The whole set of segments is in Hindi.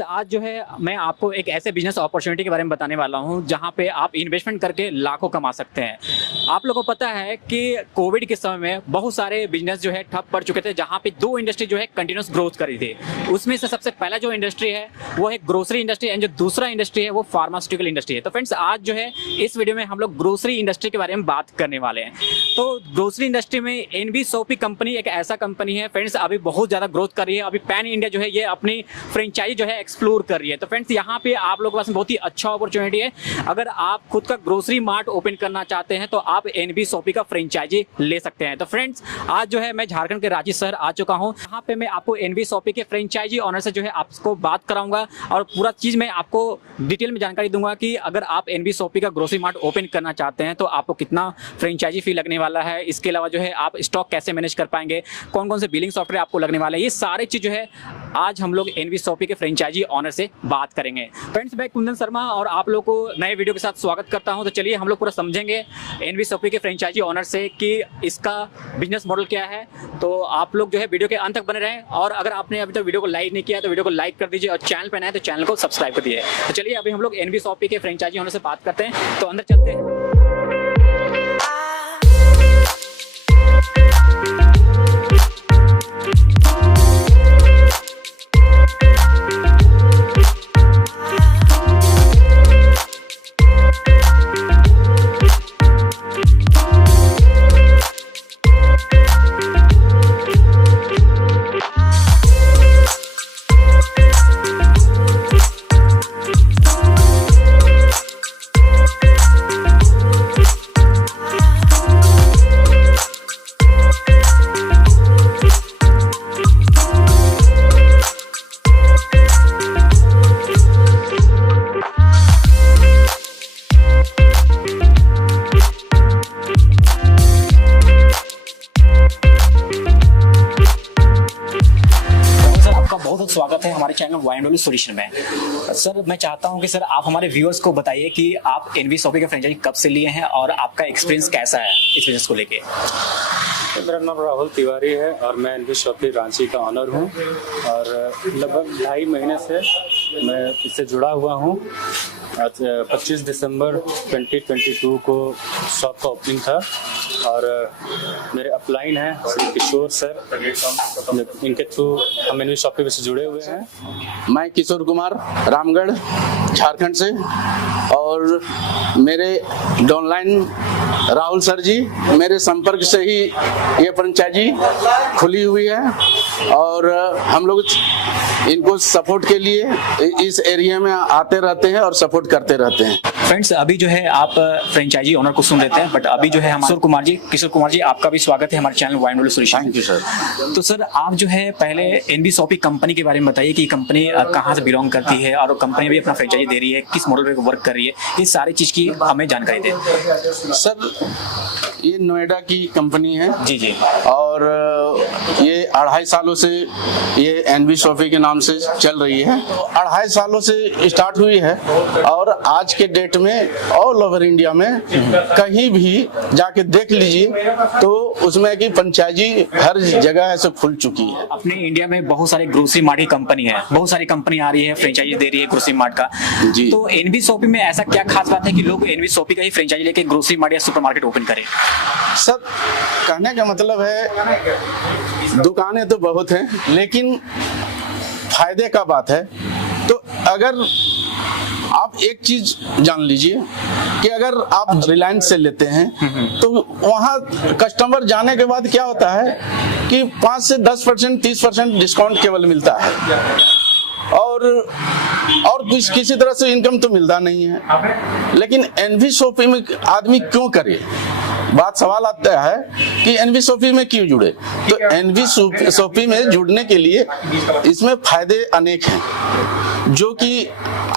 आज जो है मैं आपको एक ऐसे बिजनेस अपॉर्चुनिटी के बारे में बताने वाला हूं जहां पे आप इन्वेस्टमेंट करके लाखों कमा सकते हैं। आप लोगों को पता है कि कोविड के समय में बहुत सारे बिजनेस जो है ठप पड़ चुके थे, जहां पे दो इंडस्ट्री जो है कंटिन्यूस ग्रोथ करी थी। उसमें से सबसे पहला जो इंडस्ट्री है वो है ग्रोसरी इंडस्ट्री एंड जो दूसरा इंडस्ट्री है वो फार्मास्यूटिकल इंडस्ट्री है। तो फ्रेंड्स, आज जो है इस वीडियो में हम लोग ग्रोसरी इंडस्ट्री के बारे में बात करने वाले हैं। तो ग्रोसरी इंडस्ट्री में एनबी सोपी कंपनी एक ऐसा कंपनी है फ्रेंड्स, अभी बहुत ज़्यादा ग्रोथ कर रही है। अभी पैन इंडिया जो है ये अपनी फ्रेंचाइजी जो है एक्सप्लोर कर रही है। तो फ्रेंड्स, यहाँ पे आप लोगों के पास बहुत ही अच्छा अपॉर्चुनिटी है। अगर आप खुद का ग्रोसरी मार्ट ओपन करना चाहते हैं तो आप एनबी सोपी का फ्रेंचाइजी ले सकते हैं। तो फ्रेंड्स, आज जो है मैं झारखंड के रांची शहर आ चुका हूँ। यहाँ पे मैं आपको एनबी सोपी के फ्रेंचाइजी ऑनर से जो है आपको बात कराऊंगा और पूरा चीज़ मैं आपको डिटेल में जानकारी दूंगा कि अगर आप एनबी सोपी का ग्रोसरी मार्ट ओपन करना चाहते हैं तो आपको कितना फ्रेंचाइजी फी लगने वाला है। इसके अलावा जो है आप स्टॉक कैसे मैनेज कर पाएंगे, कौन कौन से बिलिंग सॉफ्टवेयर आपको लगने वाला है, ये सारी चीज़ जो है आज हम लोग एनबी सोपी के फ्रेंचाइजी ऑनर से बात करेंगे। फ्रेंड्स, मैं कुंदन शर्मा और आप लोग को नए वीडियो के साथ स्वागत करता हूं। तो चलिए हम लोग पूरा समझेंगे एनबी सोपी के फ्रेंचाइजी ऑनर से कि इसका बिजनेस मॉडल क्या है। तो आप लोग जो है वीडियो के अंत तक बने रहें और अगर आपने अभी तक वीडियो को लाइक नहीं किया तो वीडियो को लाइक कर दीजिए और चैनल पर नए हैं तो चैनल को सब्सक्राइब कर दीजिए। तो चलिए अभी हम लोग एनबी सोपी के फ्रेंचाइजी ऑनर से बात करते हैं। तो अंदर चलते हैं। बहुत स्वागत है हमारे चैनल वाइंडोली सॉल्यूशन में। सर, मैं चाहता हूं कि सर आप हमारे व्यूअर्स को बताइए कि आप एनबी सोपी के फ्रेंचाइजी कब से लिए हैं और आपका एक्सपीरियंस कैसा है इस बिजनेस को लेके। मेरा नाम राहुल तिवारी है और मैं एनबी सोपी रांची का ऑनर हूं और लगभग 2.5 महीने से मैं इससे जुड़ा हुआ हूं। आज 25 दिसंबर 2022 को शॉप का ओपनिंग था और मेरे अपलाइन हैं श्री किशोर सर, इनके थ्रू हम एनबी सोपी से जुड़े हुए हैं। मैं किशोर कुमार, रामगढ़, झारखंड से, और मेरे डाउनलाइन राहुल सर जी, मेरे संपर्क से ही ये फ्रेंचाइजी खुली हुई है और हम लोग इनको सपोर्ट के लिए इस एरिया में आते रहते हैं और सपोर्ट करते रहते हैं। फ्रेंड्स, अभी जो है आप फ्रेंचाइजी ओनर को सुन लेते हैं, बट अभी जो है हम किशोर कुमार जी आपका भी स्वागत है हमारे चैनल वाइंडोली सॉल्यूशन। Thank you sir. तो सर, आप जो है पहले एनबी सोपी कंपनी के बारे में बताइए कि कंपनी कहाँ से बिलोंग करती है और कंपनी भी अपना फ्रेंचाइजी दे रही है, किस मॉडल पे वर्क कर रही है, इस सारी चीज की हमें जानकारी दें। सर, ये नोएडा की कंपनी है जी जी, और ये 2.5 सालों से ये एनबी सोपी के नाम से चल रही है। 2.5 सालों से स्टार्ट हुई है और आज के डेट में ऑल ओवर इंडिया में कहीं भी जाके देख लीजिए तो उसमें की फ्रेंचाइजी हर जगह ऐसे खुल चुकी है। अपने इंडिया में बहुत सारे ग्रोसरी मार्ट की कंपनी है, बहुत सारी कंपनी आ रही है, फ्रेंचाइजी दे रही है ग्रोसरी मार्ट का जी। तो एनबी सोपी में ऐसा क्या खास बात है कि लोग एनबी सोपी का ही फ्रेंचाइजी लेके ग्रोसरी मार्ट या सुपरमार्केट ओपन करें? सर, कहने का मतलब है दुकानें तो बहुत हैं लेकिन फायदे का बात है तो अगर आप एक चीज जान लीजिए कि अगर आप रिलायंस से लेते हैं तो वहाँ कस्टमर जाने के बाद क्या होता है कि 5 से 10%, 30% डिस्काउंट केवल मिलता है और किसी तरह से इनकम तो मिलता नहीं है। लेकिन एनबी सोपी में आदमी क्यों करे? बात सवाल आता है कि एनबी सोपी में क्यों जुड़े? तो एनबी सोपी में जुड़ने के लिए इसमें फायदे अनेक हैं, जो कि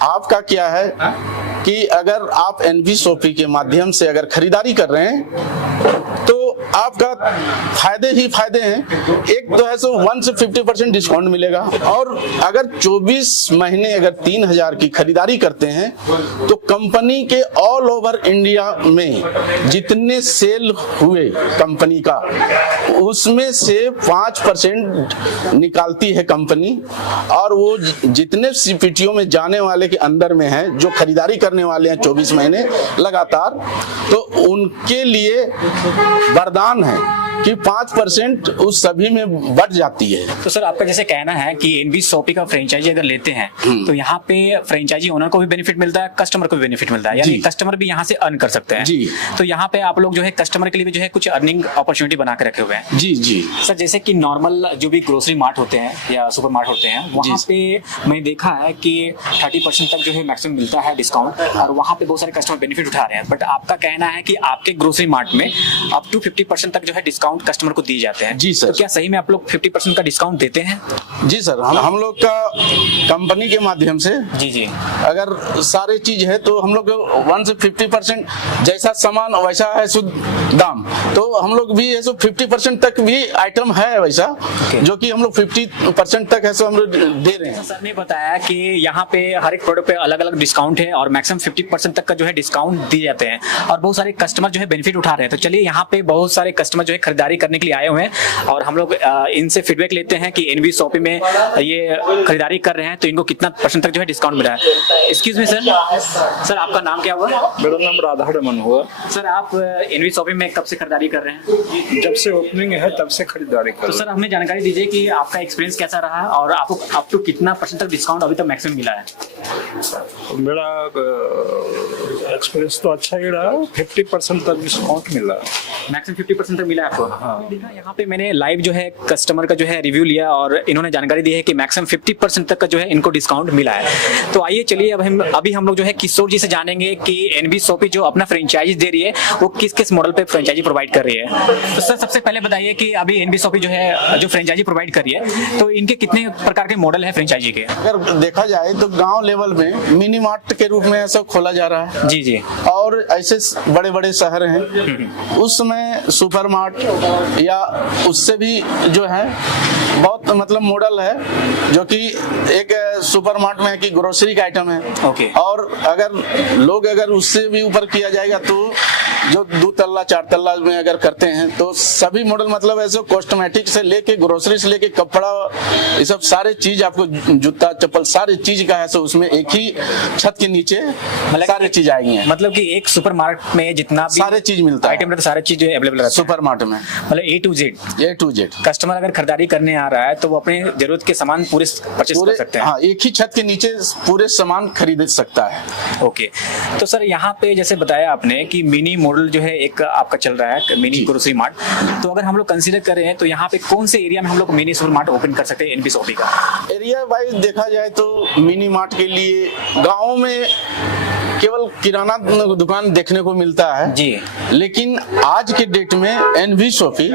आपका क्या है कि अगर आप एनबी सोपी के माध्यम से अगर खरीदारी कर रहे हैं तो आपका फायदे ही फायदे हैं। एक तो है सो 1 से 50% डिस्काउंट मिलेगा, और अगर 24 महीने अगर 3000 की खरीदारी करते हैं तो कंपनी के ऑल ओवर इंडिया में जितने सेल हुए कंपनी का, उसमें से 5% निकालती है कंपनी, और वो जितने सीपीटीओ में जाने वाले के अंदर में है जो खरीदारी करने वाले हैं 24 महीने लगातार, तो उनके लिए वरदान है कि 5% उस सभी में बढ़ जाती है। तो सर आपका जैसे कहना है कि एनबी शॉपी का फ्रेंचाइजी अगर लेते हैं तो यहाँ पे फ्रेंचाइजी ओनर को भी बेनिफिट मिलता है, कस्टमर को भी बेनिफिट मिलता है, यानी कस्टमर भी यहाँ से अर्न कर सकते हैं। जी। तो यहाँ पे आप लोग जो है कस्टमर के लिए भी जो है कुछ अर्निंग अपॉर्चुनिटी बना के रखे हुए हैं। जी जी सर जैसे कि नॉर्मल जो भी ग्रोसरी मार्ट होते हैं या सुपर मार्ट होते हैं, वहाँ पे मैंने देखा है कि 30% तक जो है मैक्सिमम मिलता है डिस्काउंट, और वहाँ पे बहुत सारे कस्टमर बेनिफिट उठा रहे हैं। बट आपका कहना है कि आपके ग्रोसरी मार्ट में अप टू 50% तक जो है डिस्काउंट कस्टमर को दिए जाते हैं। जी सर। तो क्या सही में आप लोग 50% का डिस्काउंट देते हैं? जी सर, हम लोग का कंपनी के माध्यम से जी जी। अगर सारे चीज है तो हम लोग 1 से 50% जैसा सामान वैसा है शुद्ध दाम, तो हम लोग भी ऐसे 50% तक भी आइटम है वैसा, जो कि हम लोग 50% तक ऐसे हम लोग दे रहे हैं। सर ने बताया कि यहाँ पे हर एक प्रोडक्ट पे अलग अलग डिस्काउंट है और मैक्सिमम 50% तक का जो है डिस्काउंट दिए जाते हैं, और बहुत सारे कस्टमर जो है बेनिफिट उठा रहे हैं। तो चलिए यहाँ पे बहुत सारे कस्टमर जो है खरीदारी करने के लिए आए हुए हैं, और हम लोग इनसे फीडबैक लेते हैं कि एनबी शॉपी में ये खरीदारी कर रहे हैं तो इनको कितना % तक जो है डिस्काउंट मिला है। एक्सक्यूज मी सर, सर आपका नाम क्या हुआ? मेरा नाम राधा रमन हुआ। सर आप एनबी शॉपी में कब से खरीदारी कर रहे हैं? जब से ओपनिंग है तब से खरीदारी कर तो सर हमें जानकारी दीजिए कि आपका एक्सपीरियंस कैसा रहा और आपको अप टू कितना % तक डिस्काउंट अभी तक मैक्सिमम मिला है? मेरा एक्सपीरियंस तो अच्छा ही रहा, 50% तक डिस्काउंट मिला। मैक्सिमम 50% तक मिला है आपको? हाँ। देखा यहाँ पे मैंने लाइव जो है कस्टमर का जो है रिव्यू लिया, और इन्होंने जानकारी दी है कि मैक्सिमम 50% तक का जो है इनको डिस्काउंट मिला है। तो आइए चलिए अभी हम लोग जो है किशोर जी से जानेंगे कि एनबी शॉपी जो अपना फ्रेंचाइजी दे रही है वो किस किस मॉडल पे फ्रेंचाइजी प्रोवाइड कर रही है। तो सर सबसे पहले बताइए कि अभी एनबी शॉपी जो है जो फ्रेंचाइजी प्रोवाइड कर रही है तो इनके कितने प्रकार के मॉडल है फ्रेंचाइजी के? अगर देखा जाए तो गांव लेवल में मिनी मार्ट के रूप में ऐसा खोला जा रहा है। जी जी। और ऐसे बड़े बड़े शहर हैं, उस समय सुपर मार्ट या उससे भी जो है बहुत मतलब मॉडल है, जो कि एक सुपर मार्ट में है कि ग्रोसरी का आइटम है। ओके। और अगर उससे भी ऊपर किया जाएगा तो जो 2 तल्ला 4 तल्ला में अगर करते हैं तो सभी मॉडल मतलब ऐसे कॉस्मेटिक से लेके ग्रोसरी से लेके कपड़ा, ये सब सारे चीज आपको जूता चप्पल सारी चीज का है, सो उसमें एक ही छत के नीचे सारे चीज आएंगे। मतलब कि एक सुपर मार्केट में जितना भी सारे चीज मिलता है, आइटम रहता है सारे चीज अवेलेबल रहता है सुपर मार्ट में, मतलब A to Z। कस्टमर अगर खरीदारी करने आ रहा है तो वो अपने जरूरत के सामान पूरे परचेस कर सकते हैं। हाँ, एक ही छत के नीचे पूरे सामान खरीद सकता है। ओके। तो सर यहाँ पे जैसे बताया आपने कि मिनी मॉडल जो है एक आपका चल रहा है मिनी ग्रोसरी मार्ट, तो अगर हम लोग कंसीडर कर रहे हैं तो यहाँ पे कौन से एरिया में हम लोग मिनी सुपर मार्ट ओपन कर सकते हैं एनबी शॉपी का? एरिया वाइज देखा जाए तो मिनी मार्ट के लिए गाँव में केवल किराना दुकान देखने को मिलता है जी, लेकिन आज के डेट में एनबी शॉपी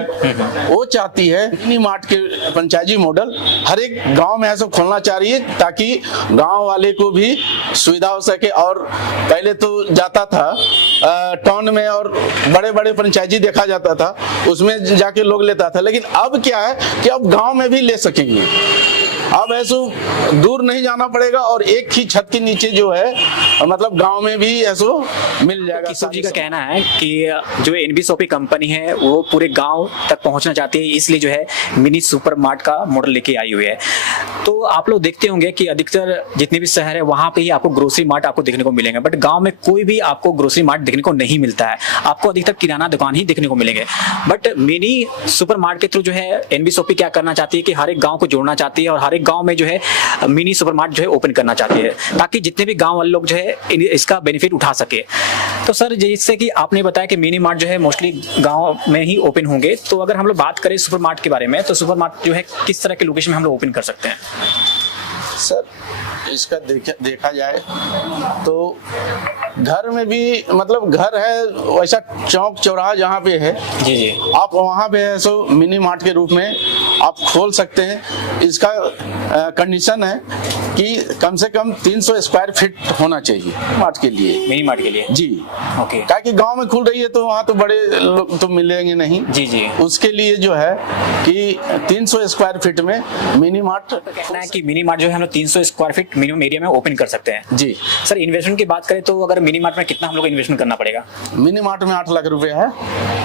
वो चाहती है मिनी मार्ट के फ्रेंचाइजी मॉडल हर एक गांव में ऐसा खोलना चाह रही है, ताकि गांव वाले को भी सुविधा हो सके। और पहले तो जाता था टाउन में और बड़े बड़े फ्रेंचाइजी देखा जाता था, उसमें जाके लोग लेता था, लेकिन अब क्या है कि अब गांव में भी ले सकेंगे। अब ऐसे दूर नहीं जाना पड़ेगा और एक ही छत के नीचे जो है मतलब गांव में भी ऐसा मिल जाएगा। किशोर जी का कहना है कि जो एनबी शॉपी कंपनी है वो पूरे गांव तक पहुंचना चाहती है, इसलिए जो है मिनी सुपर मार्ट का मॉडल लेके आई हुई है। तो आप लोग देखते होंगे कि अधिकतर जितने भी शहर है वहां पे ही आपको ग्रोसरी मार्ट आपको देखने को मिलेंगे, बट गांव में कोई भी आपको ग्रोसरी मार्ट देखने को नहीं मिलता है, आपको अधिकतर किराना दुकान ही देखने को मिलेंगे। बट मिनी सुपर मार्ट के थ्रू जो है एनबी शॉपी क्या करना चाहती है कि हर एक गाँव को जोड़ना चाहती है और हर एक गाँव में जो है मिनी सुपर मार्ट जो है ओपन करना चाहती है, ताकि जितने भी गाँव वाले लोग जो है इसका बेनिफिट उठा सके। तो सर जैसे कि आपने बताया कि मिनी मार्ट जो है मोस्टली गांव में ही ओपन होंगे, तो अगर हम लोग बात करें सुपर मार्ट के बारे में, तो सुपर मार्ट जो है किस तरह के लोकेशन में हम लोग ओपन कर सकते हैं? सर इसका देखा जाए तो घर में भी मतलब घर है वैसा चौक चौराहा जहाँ पे है जी जी, आप वहाँ पे है सो मिनी मार्ट के रूप में आप खोल सकते हैं। इसका कंडीशन है कि कम से कम 300 स्क्वायर फीट होना चाहिए मार्ट के लिए, मिनी मार्ट के लिए। जी। ओके। क्या कि गांव में खुल रही है तो वहाँ तो बड़े लोग तो मिलेंगे नहीं। जी जी। उसके लिए जो है कि 300 स्क्वायर फीट में मिनी मार्ट। कहना है कि मिनी मार्ट जो है हम लोग 300 स्क्वायर फीट मिनिमम एरिया में ओपन कर सकते हैं। जी। सर इन्वेस्टमेंट की बात करें तो अगर मिनी मार्ट में कितना हम लोग इन्वेस्टमेंट करना पड़ेगा? मिनी मार्ट में 8 लाख रुपए है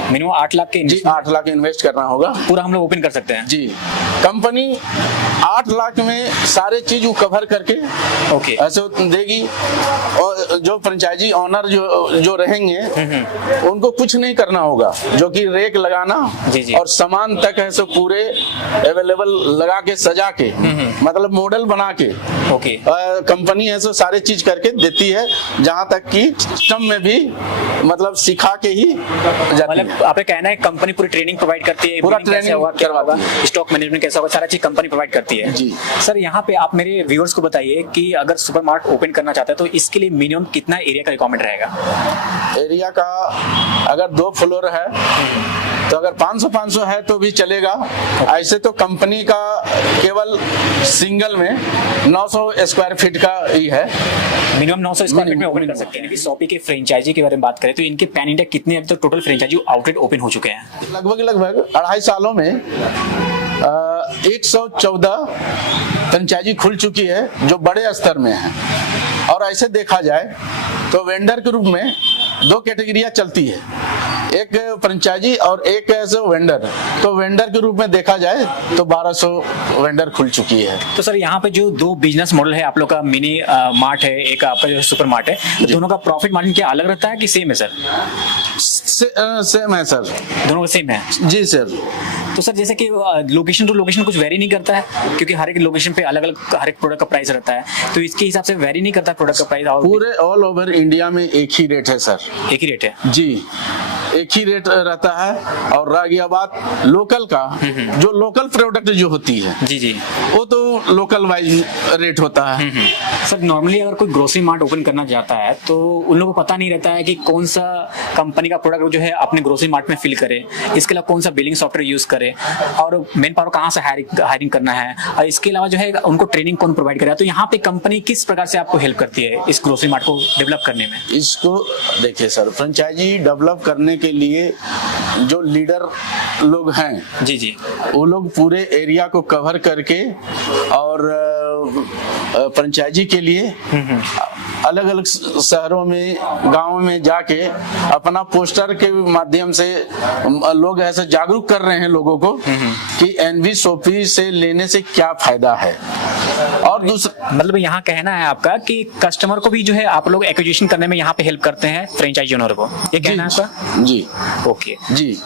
मिनिमम 8 लाख के जी। 8 लाख इन्वेस्ट करना होगा, पूरा हम लोग ओपन कर सकते हैं। जी। कंपनी 8 लाख में सारे चीज वो कवर करके ओके। ऐसे देगी। और जो फ्रेंचाइजी ऑनर जो रहेंगे उनको कुछ नहीं करना होगा, जो कि रेक लगाना जी जी। और सामान तक है सो पूरे अवेलेबल लगा के सजा के, मतलब मॉडल बना के ओके। कंपनी है सो सारे चीज करके देती है। जहाँ तक कि सिस्टम में भी मतलब सिखा के ही जाती है। मतलब आपका कहना है कंपनी पूरी ट्रेनिंग प्रोवाइड करती है, पूरा बिलिंग कैसे ट्रेनिंग होगा, क्या करवाती होगा, है। स्टॉक मैनेजमेंट कैसा होगा, सारा चीज कंपनी प्रोवाइड करती है। जी। सर यहाँ पे आप मेरे व्यूअर्स को बताइए कि अगर सुपरमार्ट ओपन करना चाहता है तो इसके लिए मिनिमम कितना एरिया का रिक्वायरमेंट रहेगा? एरिया का अगर 2 फ्लोर है तो अगर 500 है तो भी चलेगा। ऐसे तो कंपनी का केवल सिंगल में 900 स्क्वायर फीट का ही है। मिनिमम 900 स्क्वायर फीट में ओपन कर सकते हैं। शॉपी के फ्रेंचाइजी के बारे में बात करें तो इनके पैन इंडिया कितने अभी तक टोटल फ्रेंचाइजी आउटलेट ओपन हो चुके हैं? लगभग 2.5 सालों में 114 फ्रेंचाइजी खुल चुकी है जो बड़े स्तर में है। और ऐसे देखा जाए तो वेंडर के रूप में 2 कैटेगरियां चलती है, एक फ्रेंचाइजी और एक ऐसे वेंडर। तो वेंडर के रूप में देखा जाए तो 1200 वेंडर खुल चुकी है। तो सर यहाँ पे जो 2 बिजनेस मॉडल है आप लोग का, मिनी मार्ट है, एक आपका जो सुपर मार्ट है, तो दोनों का प्रॉफिट मार्जिन क्या अलग रहता है कि सेम है सर? सेम है सर। दोनों का सेम है जी सर। तो सर जैसे कि लोकेशन टू लोकेशन कुछ वेरी नहीं करता है, क्योंकि हर एक लोकेशन पे अलग अलग हर एक प्रोडक्ट का प्राइस रहता है, तो इसके हिसाब से वेरी नहीं करता प्रोडक्ट का प्राइस? और पूरे ऑल ओवर इंडिया में एक ही रेट है सर। एक ही रेट है जी, एक ही रेट रहता है। और रह गया बात लोकल का, जो लोकल प्रोडक्ट जो होती है जी जी, वो तो लोकल वाइज रेट होता है। सर नॉर्मली अगर कोई ग्रोसरी मार्ट ओपन करना चाहता है तो उन लोगों को पता नहीं रहता है कि कौन सा कंपनी का प्रोडक्ट जो है अपने ग्रोसरी मार्ट में फिल करे, इसके अलावा कौन सा बिलिंग सॉफ्टवेयर यूज करे और मेन पावर कहाँ से हायरिंग करना है, और इसके अलावा जो है उनको ट्रेनिंग कौन प्रोवाइड करे। तो यहाँ पे कंपनी किस प्रकार से आपको हेल्प करती है इस ग्रोसरी मार्ट को डेवलप करने में? इसको देखिए सर, फ्रेंचाइजी डेवलप करने के लिए जो लीडर लोग हैं जी जी, वो लोग पूरे एरिया को कवर करके और फ्रेंचाइजी के लिए अलग अलग शहरों में गांव में जाके अपना पोस्टर के माध्यम से लोग ऐसे जागरूक कर रहे हैं लोगों को कि एनवी शॉपी से लेने से क्या फायदा है। और दूसरा मतलब यहाँ कहना है आपका कि कस्टमर को भी जो है आप लोग एक्विजिशन करने में यहाँ पे हेल्प करते हैं फ्रेंचाइजी ओनर को, ये कहना है आपका? जी ओके जी।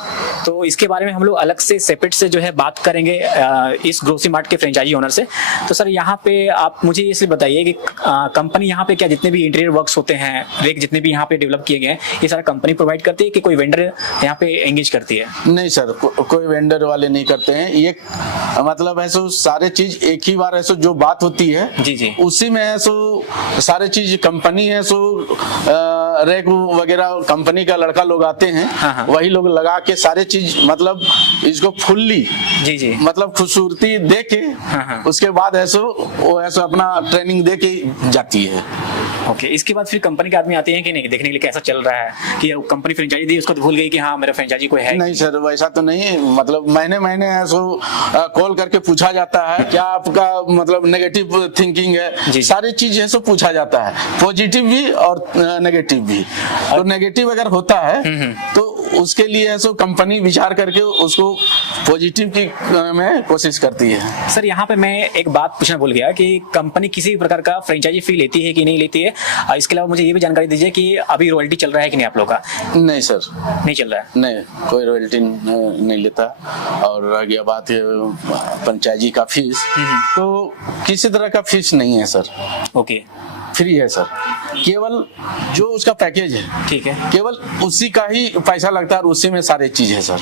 तो इसके बारे में हम लोग अलग से सेपरेट से जो है बात करेंगे इस ग्रोसरी मार्ट के फ्रेंचाइजी ओनर से। तो सर यहाँ पे आप मुझे इसलिए बताइए कि कंपनी यहाँ पे क्या जितने भी इंटीरियर वर्क्स होते हैं, रेक जितने भी यहाँ पे डेवलप किए गए हैं, ये सारा कंपनी प्रोवाइड करती है कि कोई वेंडर यहाँ पे एंगेज करती है? नहीं सर, कोई वेंडर वाले नहीं करते हैं। ये मतलब ऐसो सारे चीज एक ही बार ऐसो जो बात होती है जी जी, उसी में ऐसो सारे चीज कंपनी है सो रेक वगैरह कंपनी का लड़का लोग आते हैं, हाँ। वही लोग लगा के सारे चीज मतलब इसको फुल्ली जी जी, मतलब खूबसूरती दे के हाँ। उसके बाद ऐसो वो ऐसो अपना ट्रेनिंग दे के जाती है। ओके। इसके बाद फिर कंपनी के आदमी आते हैं कि नहीं देखने के लिए कैसा चल रहा है, कि कंपनी फ्रेंचाइजी दी उसको तो भूल गई कि हाँ मेरा फ्रेंचाइजी कोई है? नहीं सर, वैसा तो नहीं। मतलब महीने ऐसो कॉल करके पूछा जाता है क्या आपका मतलब नेगेटिव थिंकिंग है, जी। सारी चीज है सो पूछा जाता है, पॉजिटिव भी और नेगेटिव भी। तो नेगेटिव अगर होता है तो उसके लिए ऐसो कंपनी विचार करके उसको पॉजिटिव की में कोशिश करती है। सर यहाँ पे मैं एक बात पूछना भूल गया कि कंपनी किसी भी प्रकार का फ्रेंचाइजी फी लेती है कि नहीं लेती है, और इसके अलावा मुझे ये भी जानकारी दीजिए कि अभी रॉयल्टी चल रहा है कि नहीं आप लोग का? नहीं सर, नहीं चल रहा है। नहीं, कोई रॉयल्टी नहीं लेता। और रह गया बात फ्रेंचाइजी का फीस, तो किसी तरह का फीस नहीं है सर, ओके, फ्री है सर। केवल जो उसका पैकेज है, ठीक है। केवल उसी का ही पैसा लगता है और उसी में सारी चीज है सर।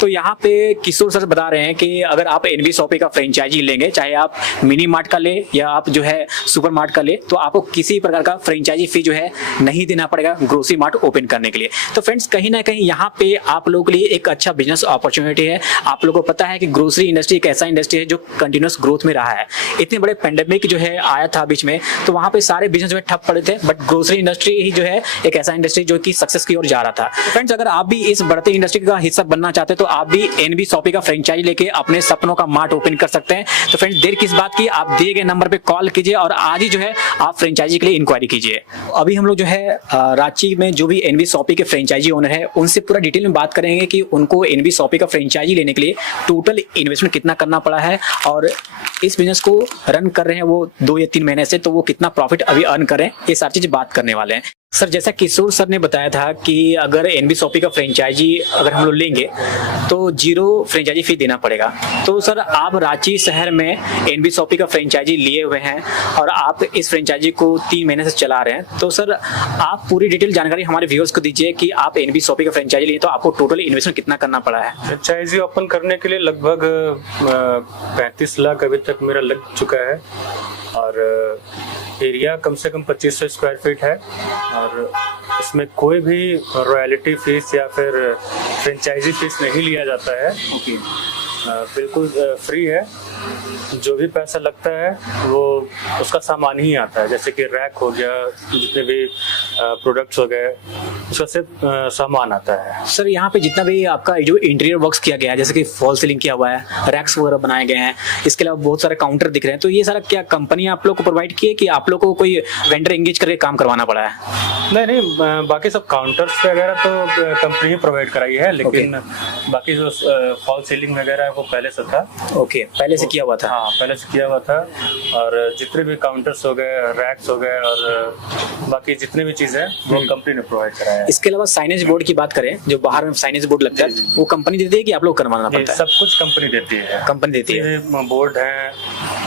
तो यहाँ पे किशोर सर बता रहे हैं कि अगर आप एनबी शॉपी का फ्रेंचाइजी लेंगे, चाहे आप मिनी मार्ट का ले या आप जो है सुपर मार्ट का ले, तो आपको किसी प्रकार का फ्रेंचाइजी फी जो है नहीं देना पड़ेगा ग्रोसरी मार्ट ओपन करने के लिए। तो फ्रेंड्स, कहीं ना कहीं यहाँ पे आप लोगों के लिए एक अच्छा बिजनेस अपॉर्चुनिटी है। आप लोगों को पता है कि ग्रोसरी इंडस्ट्री एक ऐसा इंडस्ट्री है जो कंटिन्यूस ग्रोथ में रहा है। इतने बड़े पेंडेमिक जो है आया था बीच में, तो वहाँ पे सारे बिजनेस जो है ठप पड़े थे, बट ग्रोसरी इंडस्ट्री ही जो है एक ऐसा इंडस्ट्री जो कि सक्सेस की ओर जा रहा था। फ्रेंड्स, अगर आप भी इस बढ़ती इंडस्ट्री का हिस्सा बनना चाहते हैं तो आप भी एनबी शॉपी का फ्रेंचाइजी लेके अपने सपनों का मार्ट ओपन कर सकते हैं। तो फ्रेंड्स, देर किस बात की, आप दिए गए नंबर पे कॉल कीजिए और आज ही जो है आप फ्रेंचाइजी के लिए इंक्वायरी कीजिए। अभी हम लोग जो है रांची में जो भी एनबी शॉपी के फ्रेंचाइजी ओनर है उनसे पूरा डिटेल में बात करेंगे कि उनको एनबी शॉपी का फ्रेंचाइजी लेने के लिए टोटल इन्वेस्टमेंट कितना करना पड़ा है और इस बिजनेस को रन कर रहे हैं वो 2 या 3 महीने से, तो वो कितना प्रॉफिट अभी अर्न करें, ये सारी चीजें बात करने वाले हैं। सर, जैसा किशोर सर ने बताया था कि अगर एनबी शॉपी का फ्रेंचाइजी अगर हम लोग लेंगे तो 0 फ्रेंचाइजी फी देना पड़ेगा। तो सर, आप रांची शहर में एनबी शॉपी का फ्रेंचाइजी लिए हुए हैं और आप इस फ्रेंचाइजी को 3 महीने से चला रहे हैं, तो सर आप पूरी डिटेल जानकारी हमारे व्यूअर्स को दीजिए कि आप एनबी शॉपी का फ्रेंचाइजी लिए तो आपको टोटल इन्वेस्टमेंट कितना करना पड़ा है। फ्रेंचाइजी ओपन करने के लिए लगभग 35 लाख अभी तक मेरा लग चुका है और एरिया कम से कम 2500 स्क्वायर फीट है और इसमें कोई भी रॉयल्टी फीस या फिर फ्रेंचाइजी फीस नहीं लिया जाता है। ओके, बिल्कुल फ्री है। जो भी पैसा लगता है वो उसका सामान ही आता है, जैसे कि रैक हो गया, जितने भी प्रोडक्ट्स हो गए, उसका सिर्फ सामान आता है। सर यहाँ पे जितना भी आपका जो इंटीरियर वर्क्स किया गया है, जैसे कि फॉल सीलिंग किया हुआ है, रैक्स वगैरह बनाए गए हैं, इसके अलावा बहुत सारे काउंटर दिख रहे हैं, तो ये सारा क्या कंपनी आप लोग को प्रोवाइड की है कि आप लोग को कोई वेंडर एंगेज करके काम करवाना पड़ा है? नहीं, बाकी सब काउंटर्स वगैरह तो कंपनी ही प्रोवाइड कराई है, लेकिन बाकी जो फॉल सीलिंग वगैरह है वो पहले से था। ओके, पहले से किया हुआ था। हाँ, पहले से किया हुआ था और जितने भी काउंटर्स हो गए, रैक्स हो गए और बाकी जितने भी चीजें वो कंपनी ने प्रोवाइड कराया है। इसके अलावा साइनेज बोर्ड की बात करें, जो बाहर में साइनेज बोर्ड लगता है, वो कंपनी देती है कि आप लोग करवाना पड़ता है? सब कुछ कंपनी देती है। कंपनी देती है। बोर्ड है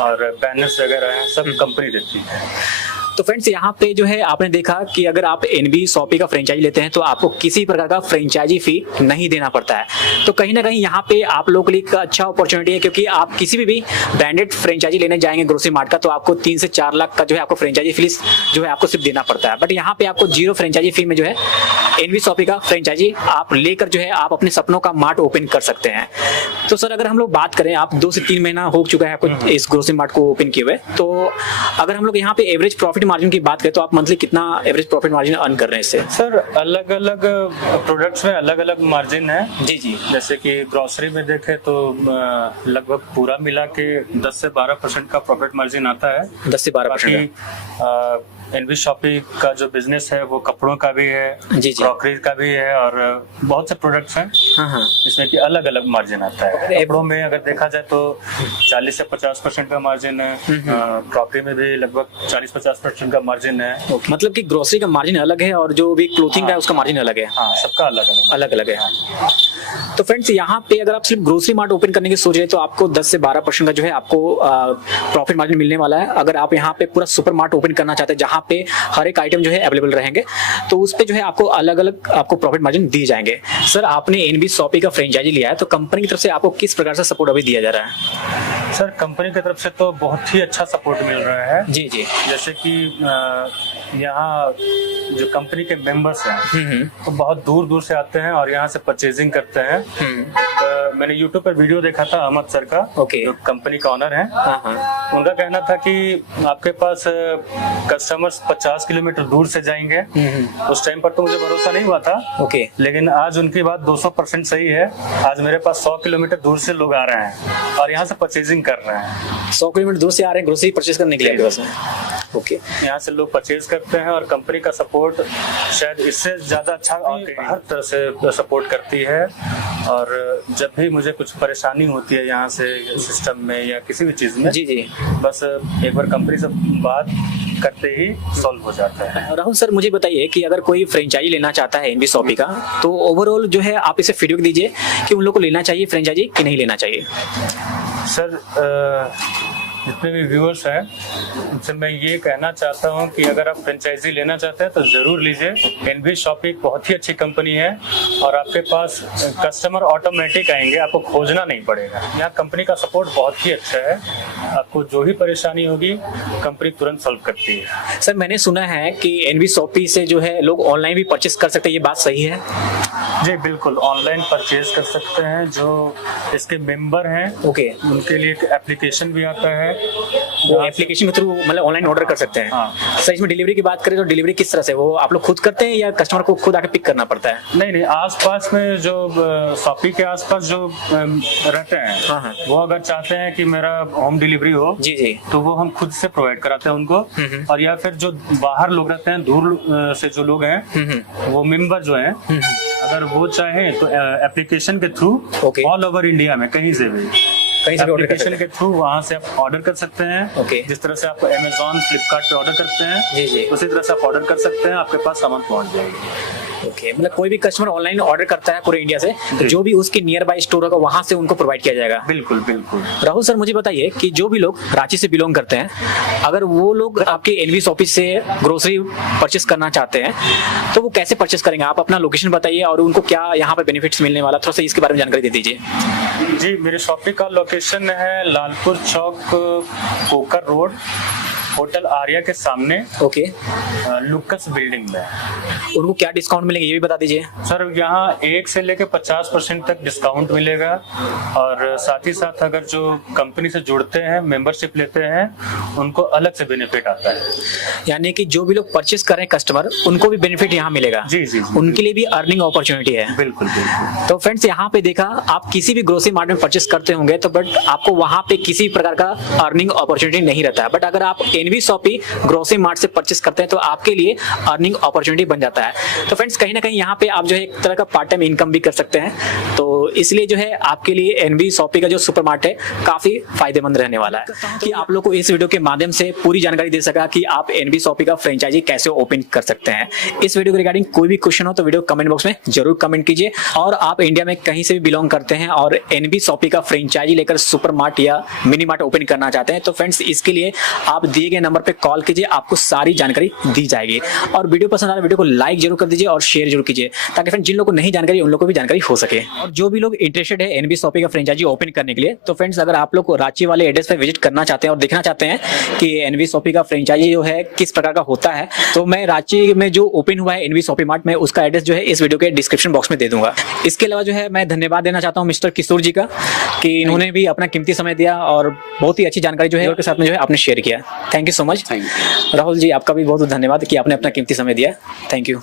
और बैनर्स वगैरह हैं, सब कंपनी देती है। तो फ्रेंड्स, यहाँ पे जो है आपने देखा कि अगर आप एनबी शॉपी का फ्रेंचाइजी लेते हैं तो आपको किसी प्रकार का फ्रेंचाइजी फी नहीं देना पड़ता है। तो कहीं ना कहीं यहाँ पे आप लोगों के लिए एक अच्छा अपॉर्चुनिटी है, क्योंकि आप किसी भी ब्रांडेड फ्रेंचाइजी लेने जाएंगे ग्रोसरी मार्ट का तो आपको 3 से 4 लाख का जो है आपको फ्रेंचाइजी फीस जो है आपको सिर्फ देना पड़ता है। बट यहाँ पे आपको 0 फ्रेंचाइजी फी में जो है एनबी शॉपी का फ्रेंचाइजी आप लेकर जो है आप अपने सपनों का मार्ट ओपन कर सकते हैं। तो सर, अगर हम लोग बात करें, आप 2 से 3 महीना हो चुका है आपको इस ग्रोसरी मार्ट को ओपन किए हुए, तो अगर हम लोग यहाँ पे एवरेज प्रॉफिट मार्जिन की बात करें तो आप मंथली कितना एवरेज प्रॉफिट मार्जिन अर्न कर रहे हैं इससे? सर, अलग अलग प्रोडक्ट्स में अलग अलग मार्जिन है। जी जी। जैसे कि ग्रोसरी में देखें तो लगभग पूरा मिला के 10 से 12% का प्रॉफिट मार्जिन आता है। 10 से 12%। एनबी शॉपी का जो बिजनेस है वो कपड़ों का भी है, जी जी, क्रॉकरी का भी है और बहुत से प्रोडक्ट्स हैं। हाँ, इसमें कि अलग अलग मार्जिन आता है। कपड़ों में अगर देखा जाए तो 40 से 50% का मार्जिन है, क्रॉकरी में भी लगभग 40-50% का मार्जिन है। मतलब कि ग्रोसरी का मार्जिन अलग है और जो भी क्लोथिंग का है उसका मार्जिन अलग है। हाँ, सबका अलग अलग है। तो फ्रेंड्स, यहाँ पे अगर आप सिर्फ ग्रोसरी मार्ट ओपन करने की सोच रहे हैं तो आपको 10 से 12% का जो है आपको प्रॉफिट मार्जिन मिलने वाला है। अगर आप यहाँ पे पूरा सुपर मार्ट ओपन करना चाहते हैं जहाँ पे हर एक आइटम जो है अवेलेबल रहेंगे तो उस पे जो है आपको अलग अलग आपको प्रॉफिट मार्जिन दिए जाएंगे। सर, आपने एनबी शॉपी का फ्रेंचाइजी लिया है तो कंपनी की तरफ से आपको किस प्रकार से सपोर्ट अभी दिया जा रहा है? सर, कंपनी की तरफ से तो बहुत ही अच्छा सपोर्ट मिल रहा है। जी जी। जैसे कि यहाँ जो कंपनी के मेंबर्स हैं तो बहुत दूर दूर से आते हैं और यहाँ से परचेजिंग करते हैं। मैंने यूट्यूब पर वीडियो देखा था अहमद सर का, जो कंपनी का ऑनर है। उनका कहना था कि आपके पास कस्टमर्स 50 किलोमीटर दूर से जाएंगे। उस टाइम पर तो मुझे भरोसा नहीं हुआ था, लेकिन आज उनकी बात 200% सही है। आज मेरे पास 100 किलोमीटर दूर से लोग आ रहे हैं और यहाँ से परचेजिंग कर रहे हैं। 100 किलोमीटर दूर से आ रहे हैं ग्रोसरी परचेज करने के लिए? ओके, यहाँ से लोग परचेज करते हैं और कंपनी का सपोर्ट शायद इससे ज्यादा अच्छा हर तरह से सपोर्ट करती है। और जब भी मुझे कुछ परेशानी होती है यहाँ से सिस्टम में या किसी भी चीज में, जी जी, बस एक बार कंपनी से बात करते ही सॉल्व हो जाता है। राहुल सर, मुझे बताइए कि अगर कोई फ्रेंचाइजी लेना चाहता है एनबी शॉपी का तो ओवरऑल जो है आप इसे फीडबैक दीजिए कि उन लोग को लेना चाहिए फ्रेंचाइजी कि नहीं लेना चाहिए? सर, जितने भी व्यूअर्स हैं उनसे मैं ये कहना चाहता हूँ कि अगर आप फ्रेंचाइजी लेना चाहते हैं तो ज़रूर लीजिए। एनवी शॉपी बहुत ही अच्छी कंपनी है और आपके पास कस्टमर ऑटोमेटिक आएंगे, आपको खोजना नहीं पड़ेगा। यहाँ कंपनी का सपोर्ट बहुत ही अच्छा है, आपको जो भी परेशानी होगी कंपनी तुरंत सॉल्व करती है। सर मैंने सुना है कि एनवी शॉपी से जो है लोग ऑनलाइन भी परचेस कर सकते हैं, ये बात सही है? जी बिल्कुल, ऑनलाइन परचेज कर सकते हैं। जो इसके मेंबर हैं ओके, उनके लिए एक एप्लीकेशन भी आता है, वो एप्लीकेशन के थ्रू मतलब ऑनलाइन ऑर्डर कर सकते हैं। हाँ। सर इसमें डिलीवरी की बात करें तो डिलीवरी किस तरह से, वो आप लोग खुद करते हैं या कस्टमर को खुद आके पिक करना पड़ता है? नहीं, आसपास में जो शॉपी के आसपास जो रहते हैं, हाँ। वो अगर चाहते हैं कि मेरा होम डिलीवरी हो जी जी। तो वो हम खुद से प्रोवाइड कराते हैं उनको। और या फिर जो बाहर लोग रहते हैं, दूर से जो लोग हैं, वो मेंबर जो हैं, अगर वो चाहें तो एप्लीकेशन के through okay. All over India में कहीं से भी ऑर्डर कर एप्लीकेशन सकते के थ्रू वहाँ से आप ऑर्डर कर सकते हैं। ओके। जिस तरह से आप अमेजोन, फ्लिपकार्ट पे ऑर्डर करते हैं, जी जी। उसी तरह से आप ऑर्डर कर सकते हैं, आपके पास सामान पहुँच जाएगी। ओके, मतलब कोई भी कस्टमर ऑनलाइन ऑर्डर करता है पूरे इंडिया से, तो जो भी उसके नियर बाय स्टोर होगा वहां से उनको प्रोवाइड किया जाएगा। बिल्कुल बिल्कुल। राहुल सर मुझे बताइए कि जो भी लोग रांची से बिलोंग करते हैं, अगर वो लोग आपके एनवी शॉपी से ग्रोसरी परचेस करना चाहते हैं तो वो कैसे परचेस करेंगे? आप अपना लोकेशन बताइए और उनको क्या यहाँ पे बेनिफिट्स मिलने वाला, थोड़ा सा इसके बारे में जानकारी दे दीजिए। जी, मेरे शॉपी का लोकेशन है लालपुर चौक, कोकर रोड, होटल आर्या के सामने, ओके। लुक्कस बिल्डिंग में। उनको क्या डिस्काउंट मिलेंगे ये भी बता दीजिए। सर यहाँ 1 से लेकर 50% तक डिस्काउंट मिलेगा और साथ ही साथ अगर जो कंपनी से जुड़ते हैं, मेंबरशिप लेते हैं, उनको अलग से बेनिफिट आता है। यानी कि जो भी लोग परचेस कर रहे हैं कस्टमर, उनको भी बेनिफिट यहाँ मिलेगा। जी जी जी, उनके लिए भी अर्निंग अपॉर्चुनिटी है। बिल्कुल बिल्कुल। तो फ्रेंड्स यहाँ पे देखा, आप किसी भी ग्रोसरी मार्ट में परचेस करते होंगे तो बट आपको वहाँ पे किसी प्रकार का अर्निंग अपॉर्चुनिटी नहीं रहता है, बट अगर आप एनवी शॉपी ग्रोसरी मार्ट से परचेस करते हैं तो आपके लिए अर्निंग अपॉर्चुनिटी बन जाता है। तो फ्रेंड्स कहीं ना कहीं यहाँ पे आप जो है एक तरह का पार्ट टाइम इनकम भी कर सकते हैं, तो इसलिए जो है आपके लिए एनवी शॉपी का जो सुपर मार्ट है काफी फायदेमंद रहने वाला है। कि आप लोग को इस वीडियो के माध्यम से पूरी जानकारी दे सका कि आप एनवी शॉपी का फ्रेंचाइजी कैसे ओपन कर सकते हैं। इस वीडियो के रिगार्डिंग कोई भी क्वेश्चन हो तो वीडियो कमेंट बॉक्स में जरूर कमेंट कीजिए। और आप इंडिया में कहीं से भी बिलोंग करते हैं और एनवी शॉपी का फ्रेंचाइजी लेकर सुपर मार्ट या मिनी मार्ट ओपन करना चाहते हैं तो फ्रेंड्स इसके लिए आप दिए गए नंबर पे कॉल कीजिए, आपको सारी जानकारी दी जाएगी। और वीडियो पसंद आ रहा है वीडियो को लाइक जरूर कर दीजिए और शेयर जरूर कीजिए, ताकि फ्रेंड्स जिन लोगों को नहीं जानकारी उन लोगों को भी जानकारी हो सके। और जो भी लोग इंटरेस्टेड है एनवी शॉपी का फ्रेंचाइजी ओपन करने के लिए, तो फ्रेंड्स अगर आप लोग को रांची वाले एड्रेस पे विजिट करना चाहते हैं और देखना चाहते हैं कि एनवी शॉपी का फ्रेंचाइजी जो है किस प्रकार का होता है, तो मैं रांची में जो ओपन हुआ है एनवी शॉपी मार्ट में, उसका एड्रेस जो है इस वीडियो के डिस्क्रिप्शन बॉक्स में दे दूंगा। इसके अलावा जो है मैं धन्यवाद देना चाहता हूँ मिस्टर किशोर जी का, कि इन्होंने भी अपना कीमती समय दिया और बहुत ही अच्छी जानकारी जो है उनके साथ में जो है आपने शेयर किया। Thank you so much. Rahul ji आपका भी बहुत बहुत धन्यवाद कि आपने अपना कीमती समय दिया। Thank you.